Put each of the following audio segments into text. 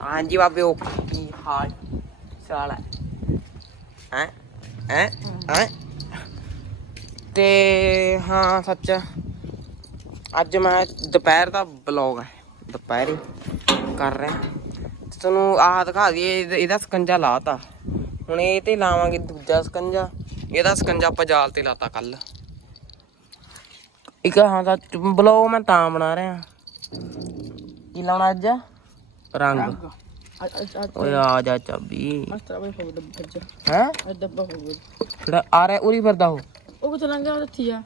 ਹਾਂਜੀ ਬਾਬੇ ਉਹ ਕੀ ਹਾਲ ਚਾਲ ਹੈ ਹੈ ਹੈ ਤੇ ਹਾਂ ਸੱਚ ਅੱਜ ਮੈਂ ਦੁਪਹਿਰ ਦਾ ਬਲੌਗ ਹੈ ਦੁਪਹਿਰ ਹੀ ਕਰ ਰਿਹਾ ਤੇ ਤੁਹਾਨੂੰ ਆਹ ਦਿਖਾ ਦਈਏ ਇਹਦਾ- ਇਹਦਾ ਸਕੰਜਾ ਲਾਤਾ ਹੁਣ ਇਹ ਤੇ ਲਾਵਾਂਗੇ ਦੂਜਾ ਸਕੰਜਾ ਇਹਦਾ ਸਕੰਜਾ ਆਪਾਂ ਜਾਲ ਤੇ ਲਾਤਾ ਕੱਲ ਇੱਕ ਹਾਂ ਸੱਚ ਬਲੌਗ ਮੈਂ ਤਾਂ ਬਣਾ ਰਿਹਾ ਕੀ ਲਾਉਣਾ ਅੱਜ ਰੰਗ। ਓਏ ਆ ਜਾ ਚਾਬੀ। ਮਸਤਰਾ ਬਈ ਹੋ ਡੱਬਾ ਚ ਹੈ? ਇਹ ਡੱਬਾ ਹੋ ਗਿਆ ਜਿਹੜਾ ਆ ਰਿਹਾ ਉਰੀ ਫਿਰਦਾ ਉਹ। ਉਹ ਕਿੱਥੇ ਲੰਘਿਆ ਉਹ ਇੱਥੇ ਆ?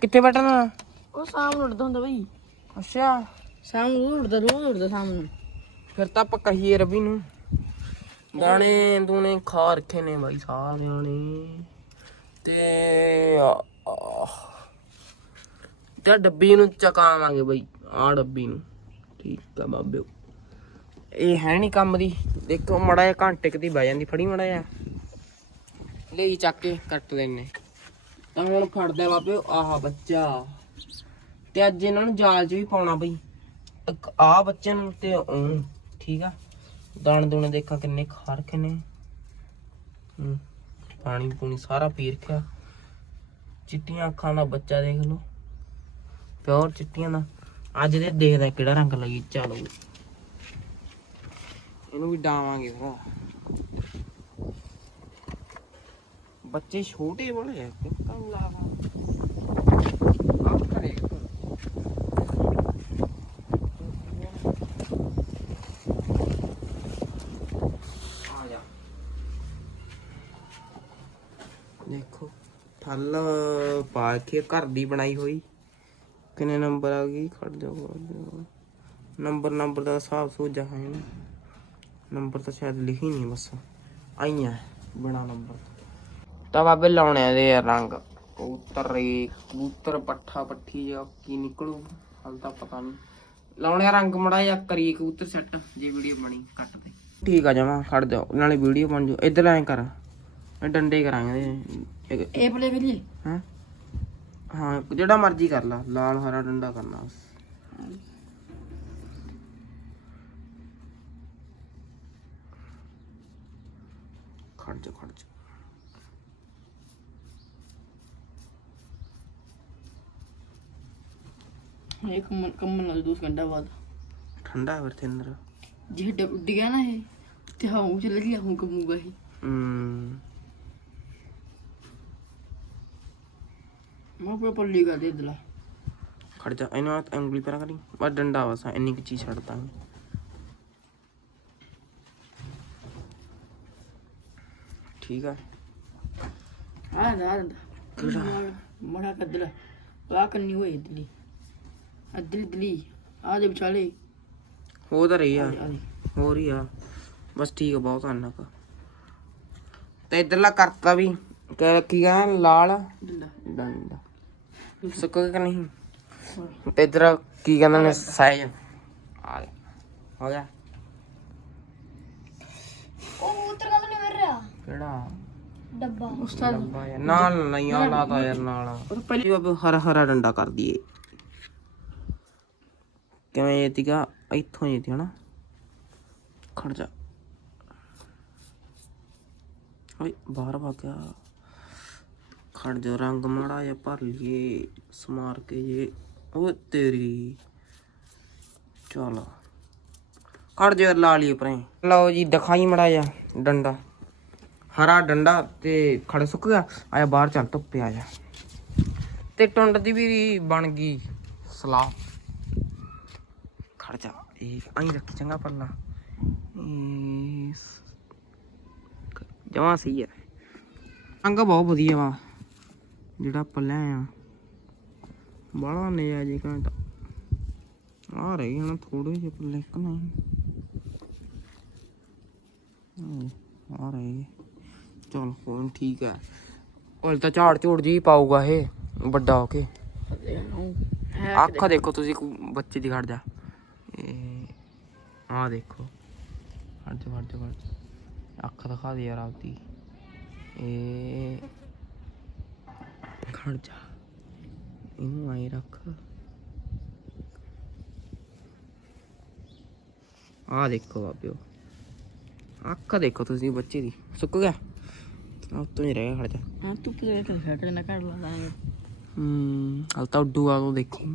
ਕਿੱਥੇ ਬੈਠਣਾ ਉਹ ਸ਼ਾਮ ਨੂੰ ਉੱਡਦਾ ਹੁੰਦਾ ਬਈ। ਅੱਛਾ। ਸ਼ਾਮ ਨੂੰ ਉੱਡਦਾ ਰੋਜ਼ ਉੱਡਦਾ ਸ਼ਾਮ ਨੂੰ ਫਿਰ ਤਾਂ ਆਪਾਂ ਕਹੀਏ ਰਵੀ ਨੂੰ। ਦਾਣੇ ਦੂਣੇ ਖਾ ਰੱਖੇ ਨੇ ਬਾਈ ਸਾਰਿਆਂ ਨੇ। ਤੇ। ਤੇ ਡੱਬੀ ਨੂੰ ਚਕਾਵਾਂਗੇ ਬਾਈ ਆ ਡੱਬੀ ਨੂੰ। ਠੀਕ ਆ ਬਾਬਿਓ। ਇਹ ਹੈ ਨਹੀਂ ਕੰਮ ਦੀ। ਦੇਖੋ, ਮੜਾ ਜਿਹਾ ਘੰਟੇ ਕਦੀ ਬਹਿ ਜਾਂਦੀ, ਫੜੀ ਮੜਾ ਜਿਹਾ। ਲਈ ਚੱਕ ਕੇ ਕੱਟ ਲੈਨੇ ਤਾਂ ਹੁਣ ਫੜਦਾ ਬਾਬਿਓ ਆਹ ਬੱਚਾ। ਤੇ ਅੱਜ ਇਹਨਾਂ ਨੂੰ ਜਾਲ 'ਚ ਵੀ ਪਾਉਣਾ ਬਈ। ਇੱਕ ਆ ਬੱਚੇ ਨੂੰ ਤੇ ਉਹਨੂੰ ਠੀਕ ਆ? ਦਾਣੇ ਦੂਣੇ ਦੇਖਾਂ ਕਿੰਨੇ ਖਾਰਖ ਨੇ। ਪਾਣੀ ਪੂਣੀ ਸਾਰਾ ਪੀ ਰੱਖਿਆ ਚਿੱਟੀਆਂ ਅੱਖਾਂ ਦਾ ਬੱਚਾ ਦੇਖ ਲਓ। ਪਿਓਰ ਚਿੱਟੀਆਂ ਦਾ। ਅੱਜ ਦੇ ਦੇਖਦਾ ਕਿਹੜਾ ਰੰਗ ਲੱਗੀ ਚਲੋ। ਇਹਨੂੰ ਵੀ ਡਾਵਾਂਗੇ ਭਰਾ ਬੱਚੇ ਛੋਟੇ ਬੜੇ ਆ ਕਿੰਨਾ ਲਾਵਾ ਆਪ ਕਰੇ ਦੇਖੋ, ਥੱਲ ਪਾ ਕੇ ਘਰ ਦੀ ਬਣਾਈ ਹੋਈ। ਕਿੰਨੇ ਨੰਬਰ ਆ ਗਈ ਖੜ ਜਾਓ ਨੰਬਰ ਨੰਬਰ ਦਾ ਹਿਸਾਬ ਸੋਝਾ ਹੈ ਨਾ। ਨੰਬਰ ਤਾਂ ਸ਼ਾਇਦ ਲਿਖੀ ਨਹੀਂ ਬਸ। ਆਈਆਂ ਬਣਾ ਨੰਬਰ ਤਾਂ। ਬਾਬੇ ਲਾਉਣੇ ਆ ਦੇ ਰੰਗ। ਕਬੂਤਰ ਰੇ ਕਬੂਤਰ ਪੱਠਾ ਪੱਠੀ ਜਾਂ ਕੀ ਨਿਕਲੂ ਹਾਲ ਤਾਂ ਪਤਾ ਨਹੀਂ। ਲਾਉਣੇ ਆ ਰੰਗ ਮੜਾ ਜਾਂ ਕਰੀ ਕਬੂਤਰ ਸੈੱਟ ਜੇ ਵੀਡੀਓ ਬਣੀ ਕੱਟ ਦੇ। ਠੀਕ ਆ ਜਮਾ ਖੜ ਜਾਓ ਨਾਲੇ ਵੀਡੀਓ ਬਣ ਜਾਓ। ਇੱਧਰ ਐਂ ਕਰ ਡੰਡੇ ਕਰਾਂਗੇ ਇਹ ਪਲੇ ਕਰੀਏ? ਹੈਂ? ਹਾਂ ਜਿਹੜਾ ਮਰਜ਼ੀ ਕਰ ਲਾ ਲਾਲ ਹਰਾ ਡੰਡਾ ਕਰਨਾ ਖੜ ਜਾ ਖੜ ਜਾ ਇਹ ਕੰਮ ਕੰਮ ਨਾਲ ਦੋ ਘੰਟਾ ਬਾਅਦ। ਠੰਡਾ ਫਿਰ ਤੇ ਅੰਦਰ। ਜੇ ਡੱਬ ਗਿਆ ਨਾ ਇਹ ਤੇ ਹਾਂ ਚੱਲ ਗਿਆ ਹੁਣ ਕੰਮੂਗਾ ਇਹ। ਹਮ ਮੈਂ ਪੂਰਾ ਪੱਲੀ ਕਰ ਦੇ ਦਲਾ ਖੜ ਜਾ ਇਹਨੂੰ ਉਂਗਲੀ ਪਰਾਂ ਕਰੀ ਬਸ ਡੰਡਾ ਬਸ ਇੰਨੀ ਕੁ ਚੀਜ਼ ਛੱਡ ਦਾਂਗੇ ਠੀਕ ਆ। ਆ ਨਾ ਰੰਦਾ ਮੜਾ ਕਦਲਾ ਵਾ ਕੰਨੀ ਹੋਈ ਦਲੀ ਦਲੀ ਆ ਦੇ ਵਿਚਾਲੇ। ਹੋ ਤਾਂ ਰਹੀ ਆ। ਆ ਹੀ ਆ। ਬਸ ਠੀਕ ਆ ਬਹੁਤ ਆਨਾ ਕਾ। ਤੇ ਇਧਰਲਾ ਕਰਤਾ ਵੀ। ਕਿ ਰੱਖੀ ਗਿਆ ਲਾਲ ਡੰਡਾ ਸੁੱਕ ਗਿਆ ਕਿ ਨਹੀਂ? ਤੇ ਇਧਰ ਕੀ ਕਹਿੰਦੇ ਨੇ? ਸਾਈਜ਼ ਆ ਗਿਆ। ਹੋ ਗਿਆ ਉਹ ਉਤਰ ਕਾ ਨਹੀਂ ਮਿਲ ਰਿਹਾ ਕਿਹੜਾ? ਡੱਬਾ। ਉਸਤਾਦ ਡੱਬਾ ਯਾਰ ਨਾਲ ਨਹੀਂ ਆ ਲਾਤਾ ਯਾਰ ਨਾਲ। ਉਹ ਪਹਿਲੀ ਬਾਬੇ ਹਰਾ ਹਰਾ ਡੰਡਾ ਕਰ ਦਈਏ। ਕਿਵੇਂ ਇਹ ਤੀਗਾ? ਇੱਥੋਂ ਹੀ ਤੀ ਹਨਾ ਖੜ ਜਾ। ਓਏ ਬਾਹਰ ਵਾ ਗਿਆ ਖੜ ਜਾ ਰੰਗ ਮਾੜਾ ਜਿਹਾ ਭਰ ਲਈਏ। ਸਮਾਰ ਕੇ ਜੇ। ਉਹ ਤੇਰੀ। ਚਲ। ਖੜ ਜਾ ਲਾ ਲਈਏ ਪਰੇ ਲਓ ਜੀ ਦਿਖਾਈ ਮੜਾ ਜਾ ਡੰਡਾ। ਹਰਾ ਡੰਡਾ ਤੇ ਖੜੇ ਸੁੱਕ ਗਿਆ, ਆਇਆ ਬਾਹਰ ਚੱਲ ਧੁੱਪੇ ਆ ਜਾ। ਤੇ ਟੁੰਡ ਦੀ ਵੀ ਬਣ ਗਈ ਸਲਾਹ। ਖੜ ਜਾ, ਇਹ ਆਈ ਰੱਖੀ ਚੰਗਾ ਪੱਲਾ। ਜਮਾ ਸਹੀ ਹੈ ਅੰਗ ਬਹੁਤ ਵਧੀਆ ਵਾ, ਜਿਹੜਾ ਆਪਾਂ ਲੈ ਆ ਬੜਾ ਨਿਆ ਜੀ ਘੰਟਾ ਆ। ਰਹੀ ਹੁਣ ਥੋੜੇ ਜਿਹੇ ਪੱਲੇ ਕਿ ਨਹੀਂ। ਆ ਰਹੀ ਚਲ ਹੁਣ ਠੀਕ ਹੈ ਹਲ ਤਾਂ ਝਾੜ ਝੂੜ ਜੀ ਪਾਊਗਾ ਇਹ, ਵੱਡਾ ਹੋ ਕੇ। ਹੈ ਦੇਖੋ ਤੁਸੀਂ ਬੱਚੇ ਦੀ ਖੜ ਜਾ। ਇਹ ਆ ਦੇਖੋ। ਖੜ ਜਾ ਖੜ ਜਾ ਅੱਖ ਦਿਖਾ ਦੇ ਯਾਰ ਆਪਦੀ। ਇਹ, ਖੜ ਜਾ। ਇਹਨੂੰ ਆਈ ਰੱਖ। ਆਹ ਦੇਖੋ ਬਾਬਿਓ। ਅੱਖ ਦੇਖੋ ਤੁਸੀਂ, ਬੱਚੇ ਦੀ। ਸੁੱਕ ਗਿਆ? ਉੱਤੋਂ ਹੀ ਰਹਿ ਗਿਆ ਖੜ ਜਾ ਹਾਂ ਤੂੰ ਕਿਹਦੇ ਕਰ ਛੱਡ ਨਾ ਕਰ ਲਾ ਲਾਂਗੇ ਹੂੰ ਹਲ ਤਾਂ ਉੱਡੂ ਆ ਤੂੰ ਦੇਖੀ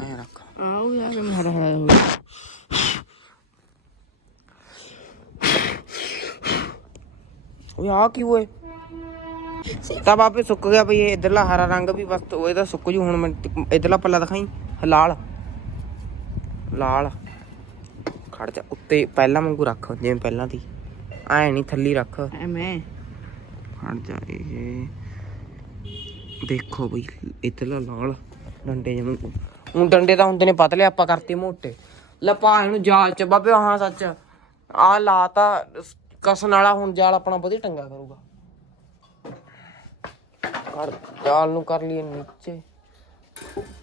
ਐ ਰੱਖ ਆਓ ਯਾਰ ਮੈਂ ਹਰਾ ਹਰਾ ਹੋ ਗਿਆ ਓਏ ਆ ਕੀ ਓਏ ਤਾਂ ਬਾਬੇ ਸੁੱਕ ਗਿਆ ਬਈ ਇਧਰਲਾ ਹਰਾ ਰੰਗ ਵੀ ਬਸ ਇਹਦਾ ਸੁੱਕ ਜੂ ਹੁਣ ਮੈਂ ਇਧਰਲਾ ਪੱਲਾ ਦਿਖਾਈ ਲਾਲ ਲਾਲ ਖੜ ਜਾ। ਉੱਤੇ ਪਹਿਲਾਂ ਵਾਂਗੂ ਰੱਖ ਜਿਵੇਂ ਪਹਿਲਾਂ ਦੀ। ਐ ਨਹੀਂ ਥੱਲੀ ਰੱਖ। ਐ ਮੈਂ ਖੜ ਜਾ ਇਹ। ਦੇਖੋ ਬਈ ਇਧਰਲਾ ਲਾਲ ਡੰਡੇ ਜਿਵੇਂ ਹੁਣ ਡੰਡੇ ਤਾਂ ਹੁੰਦੇ ਨੇ ਪਤਲੇ ਆਪਾਂ ਕਰਤੇ ਮੋਟੇ। ਲਪਾ ਇਹਨੂੰ ਜਾਲ ਚ। ਬਾਬੇ ਹਾਂ ਸੱਚ। ਆ ਲਾਤਾ ਕਸਣ ਵਾਲਾ ਹੁਣ ਜਾਲ ਆਪਣਾ ਵਧੀਆ ਟੰਗਾ ਕਰੂਗਾ। ਕਰ ਜਾਲ ਨੂੰ ਕਰ ਲਈਏ ਨੀਚੇ।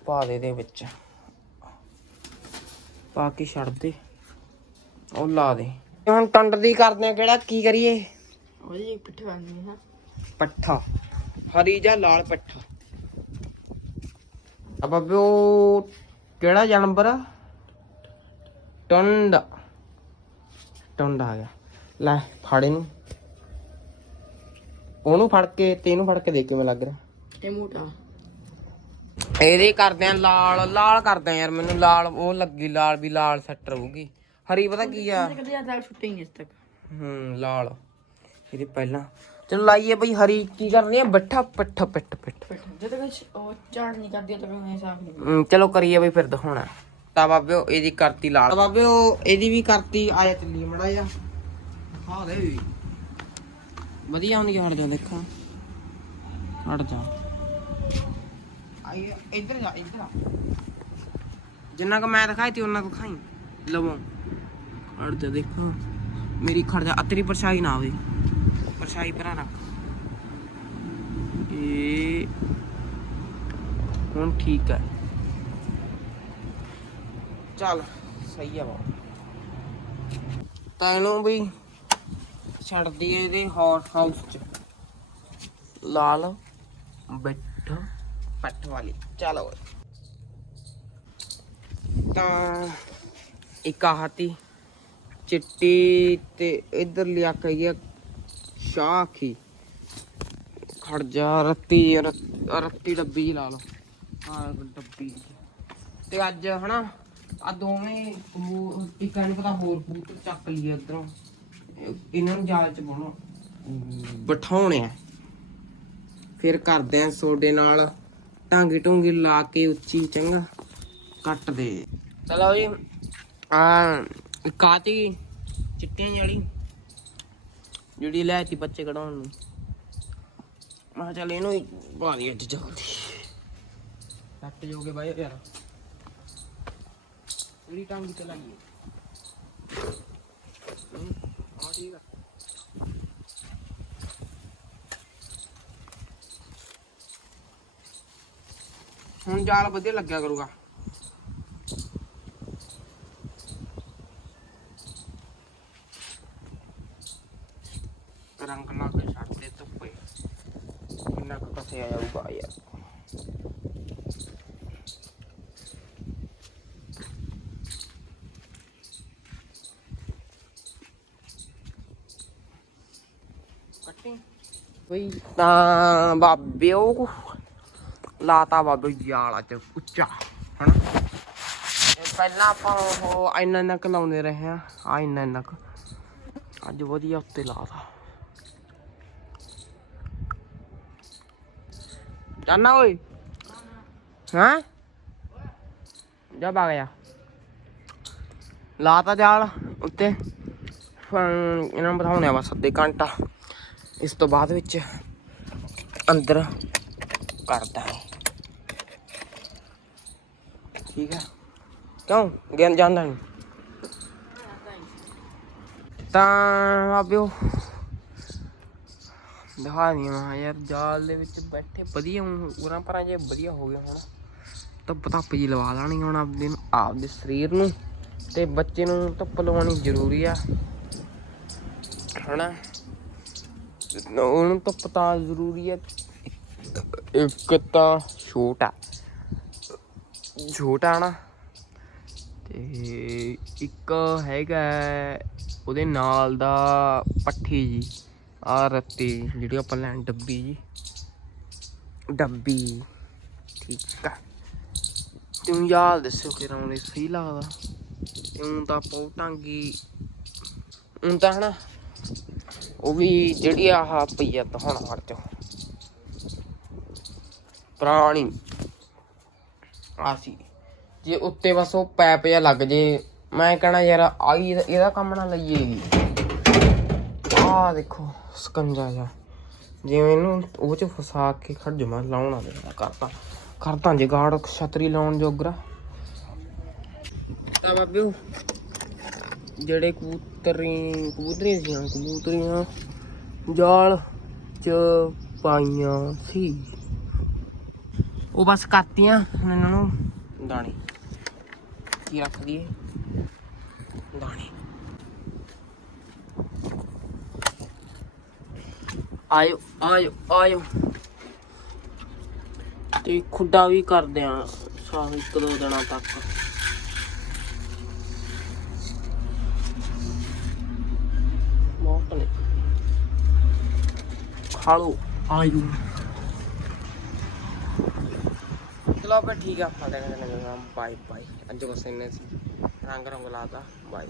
ਪਾ ਦੇ ਦੇ ਵਿੱਚ। ਪਾ ਕੇ ਛੱਡ ਦੇ। ਉਹ ਲਾ ਦੇ। ਹੁਣ ਟੰਡ ਦੀ ਕਰਦੇ ਆ ਕਿਹੜਾ ਕੀ ਕਰੀਏ? ਉਹਦੀ ਪਿੱਠ ਕਰਨੀ ਹੈ। ਪੱਠਾ ਹਰੀ ਜਾਂ ਲਾਲ ਪੱਠਾ? ਆ ਬਾਬੇ ਉਹ ਕਿਹੜਾ ਜਾਨਵਰ ਆ? ਟੰਡ। ਟੰਡ ਆ ਗਿਆ। ਲੈ ਫੜ ਇਹਨੂੰ। ਉਹਨੂੰ ਫੜ ਕੇ ਤੇ ਇਹਨੂੰ ਫੜ ਕੇ ਦੇਖ ਕਿਵੇਂ ਲੱਗ ਰਿਹਾ। ਤੇ ਮੋਟਾ। ਇਹਦੇ ਕਰਦੇ ਆ ਲਾਲ ਲਾਲ ਕਰਦੇ ਆ ਯਾਰ ਮੈਨੂੰ ਲਾਲ ਉਹ ਲੱਗੀ ਲਾਲ ਵੀ ਲਾਲ ਸੈੱਟ ਰਹੂਗੀ। ਹਰੀ ਪਤਾ ਕੀ ਆ? ਕਦੇ ਆ ਦਾਲ ਛੁੱਟੇ ਨਹੀਂ ਇਸ ਤੱਕ। ਹੂੰ ਲਾਲ। ਇਹਦੇ ਪਹਿਲਾਂ। ਚਲੋ ਲਾਈਏ ਬਈ ਹਰੀ ਕੀ ਕਰਨੀ ਆ? ਬੱਠਾ ਪੱਠਾ ਜਦੋਂ ਉਹ ਨਹੀਂ ਕਰਦੀ ਤਾਂ ਮੈਂ ਨਹੀਂ। ਹਮ, ਚਲੋ ਕਰੀਏ ਬਈ ਫਿਰ ਦਿਖਾਉਣਾ। ਤਾਂ ਬਾਬਿਓ ਇਹਦੀ ਕਰਤੀ ਲਾਲ। ਤਾਂ ਬਾਬਿਓ ਇਹਦੀ ਵੀ ਕਰਤੀ ਆਇਆ ਚੱਲੀ ਮੜਾ ਜਾ ਹਾਂ ਦੇ ਵੀ। ਵਧੀਆ ਹੁੰਦੀ ਹਟ ਜਾ ਦੇਖਾਂ। ਹਟ ਜਾ। ਆਈ ਇੱਧਰ ਜਾ ਇੱਧਰ ਆ। ਜਿੰਨਾ ਕੁ ਮੈਂ ਦਿਖਾਈ ਤੀ ਉਹਨਾਂ ਕੁ ਖਾਈ। ਲਵੋ। ਹਟ ਜਾ ਦੇਖੋ। ਮੇਰੀ ਖੜ ਜਾ। ਆ ਪਰਛਾਈ ਨਾ ਆਵੇ। ਪਰਛਾਈ ਪਰਾਂ ਰੱਖ। ਇਹ ਹੁਣ ਠੀਕ ਹੈ ਚੱਲ, ਸਹੀ ਆ ਬਾਬਾ। ਤਾਂ ਵੀ ਛੱਡ ਦਈਏ ਇਹਦੇ ਹੌਟ ਹਾਊਸ ਚ। ਲਾਲ ਬਿੱਠ ਪੱਟ ਵਾਲੀ। ਚਲੋ ਤਾਂ ਇੱਕ ਆਹਤੀ ਚਿੱਟੀ ਤੇ ਇਧਰ ਲਿਆ ਕਹੀਏ ਸ਼ਾਖੀ ਖੜ ਜਾ ਰੱਤੀ ਰੱਤ- ਡੱਬੀ ਲਾ ਲਓ। ਹਾਂ ਡੱਬੀ। ਤੇ ਅੱਜ ਹਨਾ ਆ ਦੋਵੇਂ ਟਿੱਕਾ ਨਹੀਂ ਪਤਾ ਹੋਰ ਕਬੂਤਰ ਚੱਕ ਲਈਏ ਇਧਰੋਂ। ਇਹਨਾਂ ਨੂੰ ਜਾਲ ਚ ਪਾਉਣਾ। ਬਿਠਾਉਣੇ ਆ। ਫਿਰ ਕਰਦੇ ਆ ਸੋਡੇ ਨਾਲ ਢਾਂਗੀ ਢੂੰਗੀ ਲਾ ਕੇ ਉੱਚੀ ਚੰਗਾ ਕੱਟ ਦੇ। ਚਲੋ ਜੀ। ਆ ਕਾਤੀ ਚਿੱਟੀਆਂ ਵਾਲੀ। ਜਿਹੜੀ ਲੈ ਤੀ ਬੱਚੇ ਕਢਾਉਣ ਨੂੰ। ਮੈਂ ਚੱਲ ਇਹਨੂੰ ਹੀ ਪਾ ਦੀ ਅੱਜ ਜਲਦੀ ਕੱਟ ਜੋਗੇ ਬਾਈ ਯਾਰ ਪੂਰੀ ਟਾਂਗੀ ਤੇ ਲਾਈਏ ਹਮ, ਠੀਕ ਆ। ਹੁਣ ਜਾਲ ਵਧੀਆ ਲੱਗਿਆ ਕਰੂਗਾ ਰੰਗ ਲਾ ਕੇ ਛੱਡ ਦੇ ਧੁੱਪੇ ਕਿੰਨਾ ਕੁ ਯਾਰ ਕੱਟੀ ਬਈ ਤਾਂ ਬਾਬਿਓ ਲਾਤਾ ਬਾਬੇ ਜਾਲਾ ਚ ਉੱਚਾ, ਹਨਾ? ਪਹਿਲਾਂ ਆਪਾਂ ਉਹ ਇੰਨਾ ਇੰਨਾ ਕੁ ਲਾਉਂਦੇ ਰਹੇ ਆ ਆ ਇੰਨਾ ਇੰਨਾ ਕੁ। ਅੱਜ ਵਧੀਆ ਉੱਤੇ ਲਾਤਾ। ਜਾਨਾ ਓਏ ਹਾਂ ਜਾ ਬਾ ਗਿਆ ਲਾਤਾ ਜਾਲ ਉੱਤੇ ਇਹਨਾਂ ਨੂੰ ਬਿਠਾਉਣੇ ਆ ਬਸ ਅੱਧੇ ਘੰਟਾ ਇਸ ਤੋਂ ਬਾਅਦ ਵਿੱਚ ਅੰਦਰ ਕਰਦਾ ਠੀਕ ਹੈ ਕਿਉਂ ਗਿਆਨ ਜਾਂਦਾ ਨਹੀਂ ਤਾਂ ਆਬਿਓ ਦਿਖਾ ਨਹੀਂ ਮੈਂ ਯਾਰ ਜਾਲ ਦੇ ਵਿੱਚ ਬੈਠੇ, ਵਧੀਆ ਹੁਣ ਉਰਾਂ ਪਰਾਂ ਜੇ ਵਧੀਆ ਹੋ ਗਿਆ ਹੁਣ। ਤਾਂ ਧੁੱਪ ਜੀ ਲਵਾ ਲੈਣੀ ਹੁਣ ਆਪਦੇ ਨੂੰ, ਆਪਦੇ ਸਰੀਰ ਨੂੰ ਤੇ ਬੱਚੇ ਨੂੰ ਧੁੱਪ ਲਵਾਉਣੀ ਜ਼ਰੂਰੀ ਆ। ਹਨਾ? ਉਹਨੂੰ ਧੁੱਪ ਤਾਂ ਜ਼ਰੂਰੀ ਹੈ ਇੱਕ ਤਾਂ ਛੋਟਾ ਛੋਟਾ ਨਾ। ਤੇ ਇੱਕ ਹੈਗਾ ਉਹਦੇ ਨਾਲ ਦਾ ਪੱਠੀ ਜੀ। ਆ ਰੱਤੀ ਜਿਹੜੀ ਆਪਾਂ ਲੈਣ, ਡੱਬੀ। ਜੀ ਡੱਬੀ। ਠੀਕ ਆ। ਤੂੰ ਯਾਦ ਦੱਸੋ ਕਿ ਰੌਣੇ ਸਹੀ ਲੱਗਦਾ ਤੂੰ ਤਾਂ ਪਉ ਟਾਂਗੀ, ਹੁਣ ਤਾਂ ਹਨਾ, ਉਹ ਵੀ ਜਿਹੜੀ ਆਹ ਪਈ ਆ ਤਾਂ ਹੁਣ ਹਟ ਜਾ ਪੁਰਾਣੀ ਆਸੀ ਜੇ ਉੱਤੇ ਬਸ ਉਹ ਪੈਪ ਜਿਹਾ ਲੱਗ ਜੇ, ਮੈਂ ਕਹਣਾ ਯਾਰ ਆਈ ਇਹਦਾ ਕੰਮ ਨਾ ਲਈਏ। ਆਹ ਦੇਖੋ, ਸਕੰਜਾ ਜਾ ਜਿਵੇਂ ਇਹਨੂੰ ਉਹ ਚ ਫਸਾ ਕੇ ਖੜ ਜਮਾ ਲਾਉਣਾ ਦੇਣਾ ਕਰਤਾ। ਕਰਤਾ ਜਗਾੜ ਛਤਰੀ ਲਾਉਣ ਜੋਗਰਾ। ਤਾਂ ਬਾਬਿਓ, ਜਿਹੜੇ ਕਬੂਤਰੀ ਕਬੂਤਰੀਆਂ ਸੀਆਂ ਕਬੂਤਰੀਆਂ, ਜਾਲ ਚ ਪਾਈਆਂ ਸੀ। ਉਹ ਬਸ ਕਰਤੀਆਂ ਇਹਨਾਂ ਨੂੰ ਦਾਣੇ। ਕੀ ਰੱਖ ਦਈਏ? ਦਾਣੇ। ਆਇਓ ਆਇਓ ਆਇਓ। ਤੇ ਖੁੱਡਾ ਵੀ ਕਰਦੇ ਆ ਸਾਹ ਇੱਕ ਦੋ ਦਿਨਾਂ ਤੱਕ। ਨੇ। ਲਓ। ਆਇਓ। ਚਲੋ ਫਿਰ ਠੀਕ ਆ ਫਾਦੇ ਕਹਿੰਦੇ ਬਾਏ ਬਾਏ ਅੱਜ ਬਸ ਇੰਨੇ ਸੀ। ਰੰਗ ਰੰਗ ਲਾਤਾ ਬਾਏ।